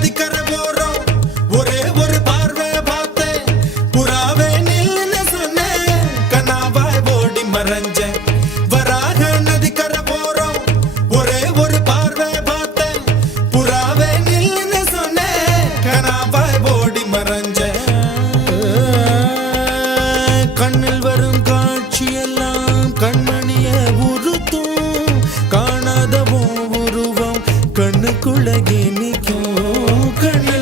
நதிக்கரை போறோம் ஒரே ஒரு பார்வை பார்த்தேன் புறாவே நில்லுன்னு சொன்னேன் கனாவாய் ஓடி மறைஞ்சேன் வராக நதிக்கரை போறோம் ஒரே ஒரு பார்வை பார்த்தேன் புறாவே நில்லுன்னு சொன்னேன் கனாவாய் ஓடி மறைஞ்சேன் கண்ணில் வரும் காட்சியெல்லாம் கண்மணிய உறுத்தும் காணாத உருவம் கண்ணுக்குள்ளே நிற்கும் கண்ணு